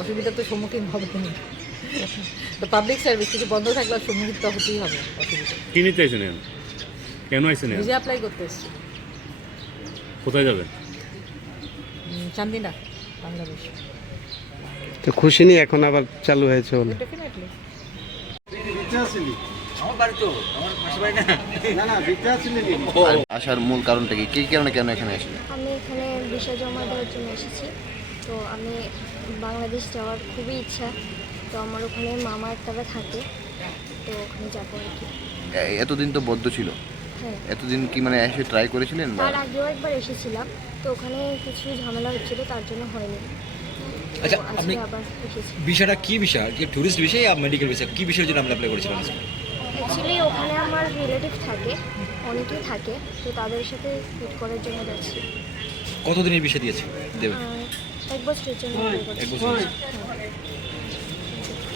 অসুবিধার তো সম্মুখীন হবে তুমি। পাবলিক সার্ভিস কিছু বন্ধ থাকলে সম্মুখীন তো হতেই হবে অসুবিধা। কি কেন এসেছেন ভিসা অ্যাপ্লাই করতে কোথায় যাবেন? চান্দিনা বাংলাদেশ। তো খুশি নেই এখন আবার চালু হয়েছে ডেফিনেটলি আসার মূল কারণটা কি? কী কারণে কেন এখানে আসলে? আমি এখানে বিষয় জমা দেওয়ার জন্য এসেছি। তো আমি বাংলাদেশ যাওয়ার খুবই ইচ্ছা। তো আমার ওখানে মামা একটারা থাকে। তো ওখানে যাব আর কি। এতদিন তো বদ্ধ ছিল। হ্যাঁ। এতদিন কি মানে এসে ট্রাই করেছিলেন তার আগেও একবার এসেছিলাম। তো ওখানে কিছু ঝামেলা হচ্ছিল তার জন্য হয়নি। আচ্ছা, আপনি- বিষয়টা কি বিষয়? কি ট্যুরিস্ট বিষয় আর মেডিকেল বিষয়? কি বিষয়ের জন্য আপনি অ্যাপ্লাই করেছিলেন অ্যাকচুয়ালি ওখানে আমার রিলেটিভ থাকে অনেকেই থাকে তো তাদের সাথে মিট করার জন্য যাচ্ছি। কতদিনের বিষয় দিয়েছে দেবে? এক বছরের জন্য এক বছর।